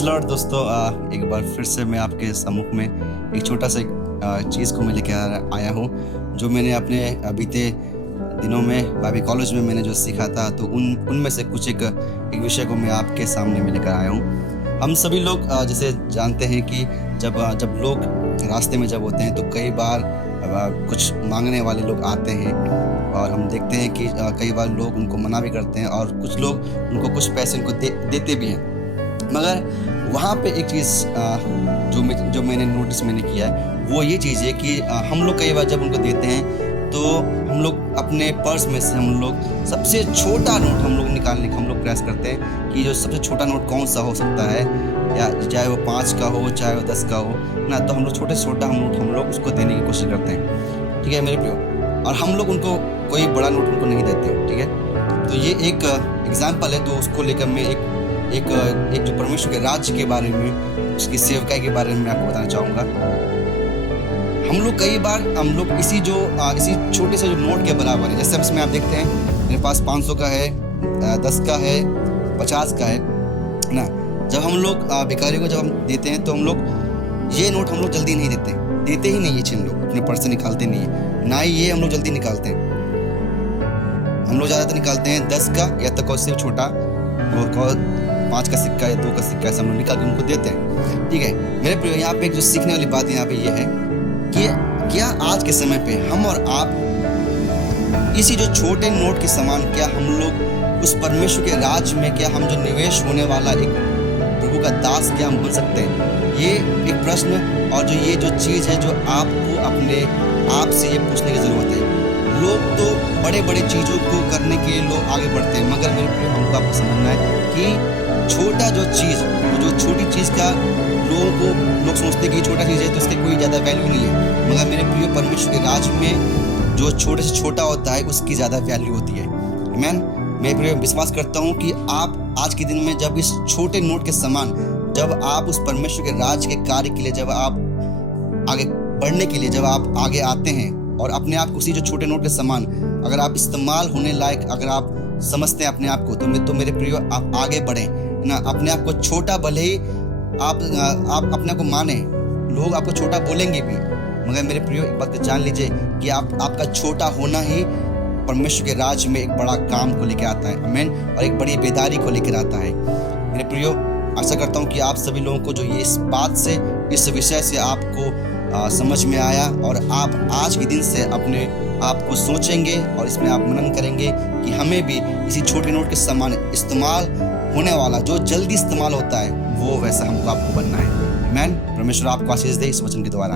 Praise Lord दोस्तों, एक बार फिर से मैं आपके सम्मुख में एक छोटा सा चीज़ को मैं लेके आया हूँ, जो मैंने अपने बीते दिनों में बाइबल कॉलेज में मैंने जो सीखा था, तो उनमें से कुछ एक विषय को मैं आपके सामने में लेकर आया हूँ। हम सभी लोग जैसे जानते हैं कि जब लोग रास्ते में जब होते हैं तो कई बार कुछ मांगने वाले लोग आते हैं और हम देखते हैं कि कई बार लोग उनको मना भी करते हैं और कुछ लोग उनको कुछ पैसे उनको देते भी हैं। मगर वहाँ पे एक चीज़ जो मैंने नोटिस किया है, वो ये चीज़ है कि हम लोग कई बार जब उनको देते हैं तो हम लोग अपने पर्स में से हम लोग सबसे छोटा नोट हम लोग निकालने का हम लोग प्रयास करते हैं कि जो सबसे छोटा नोट कौन सा हो सकता है, या चाहे वो 5 का हो चाहे वो 10 का हो ना, तो हम लोग छोटे से छोटा नोट हम लोग उसको देने की कोशिश करते हैं। ठीक है मेरे प्रियो, और हम लोग उनको कोई बड़ा नोट उनको नहीं देते। ठीक है, तो ये एक एग्जाम्पल है, तो उसको लेकर मैं एक जो परमेश्वर के राज्य के बारे में, उसकी सेवकाई के बारे में मैं आपको बताना चाहूँगा। हम लोग कई बार इसी छोटे से जो नोट के बराबर है, जैसे इसमें आप देखते हैं मेरे पास 500 का है, 10 का है, 50 का है ना। जब हम लोग भिखारियों को जब हम देते हैं तो हम लोग ये नोट हम लोग जल्दी नहीं देते ही नहीं, ये चीज लोग अपने पर्स से निकालते नहीं है, ना ही ये हम लोग जल्दी निकालते हैं। हम लोग ज़्यादातर निकालते हैं 10 का या तक उससे छोटा, वो 5 का सिक्का या 2 का सिक्का, ऐसा हम लोग निकाल के उनको देते हैं। ठीक है मेरे प्रिय, यहाँ पे एक जो सीखने वाली बात यहाँ पे ये है कि क्या आज के समय पे हम और आप इसी जो छोटे नोट के समान, क्या हम लोग उस परमेश्वर के राज में, क्या हम जो निवेश होने वाला एक प्रभु का दास, क्या हम बन सकते हैं? ये एक प्रश्न और ये जो चीज़ है जो आपको अपने आप से ये पूछने की ज़रूरत है। लोग तो बड़े बड़े चीज़ों को करने के लिए लोग आगे बढ़ते हैं, मगर मेरे प्रिय हमको आपको समझना है कि छोटा जो चीज़, जो छोटी चीज़ का लोग सोचते हैं कि छोटा चीज़ है तो इसकी कोई ज़्यादा वैल्यू नहीं है, मगर मेरे प्रिय परमेश्वर के राज में जो छोटे से छोटा होता है उसकी ज़्यादा वैल्यू होती है। आमीन। मैं प्रिय विश्वास करता हूँ कि आप आज के दिन में जब इस छोटे नोट के समान, जब आप उस परमेश्वर के राज के कार्य के लिए, जब आप आगे बढ़ने के लिए जब आप आगे आते हैं और अपने आप को उसी जो छोटे नोट के समान अगर आप इस्तेमाल होने लायक अगर आप समझते हैं अपने आप को, तो मेरे प्रिय आप आगे बढ़ें ना। अपने आप को छोटा, भले ही आप अपने आप को माने, लोग आपको छोटा बोलेंगे भी, मगर मेरे प्रियो एक बात जान लीजिए कि आपका छोटा होना ही परमेश्वर के राज में एक बड़ा काम को लेकर आता है। आमीन। और एक बड़ी बेदारी को लेकर आता है। मेरे प्रियो आशा करता हूँ कि आप सभी लोगों को जो ये इस बात से, इस विषय से आपको समझ में आया और आप आज के दिन से अपने आप को सोचेंगे और इसमें आप मनन करेंगे कि हमें भी इसी छोटे नोट के समान इस्तेमाल होने वाला, जो जल्दी इस्तेमाल होता है, वो वैसा हमको आपको बनना है। आमीन। परमेश्वर आपको आशीष दे इस वचन के द्वारा।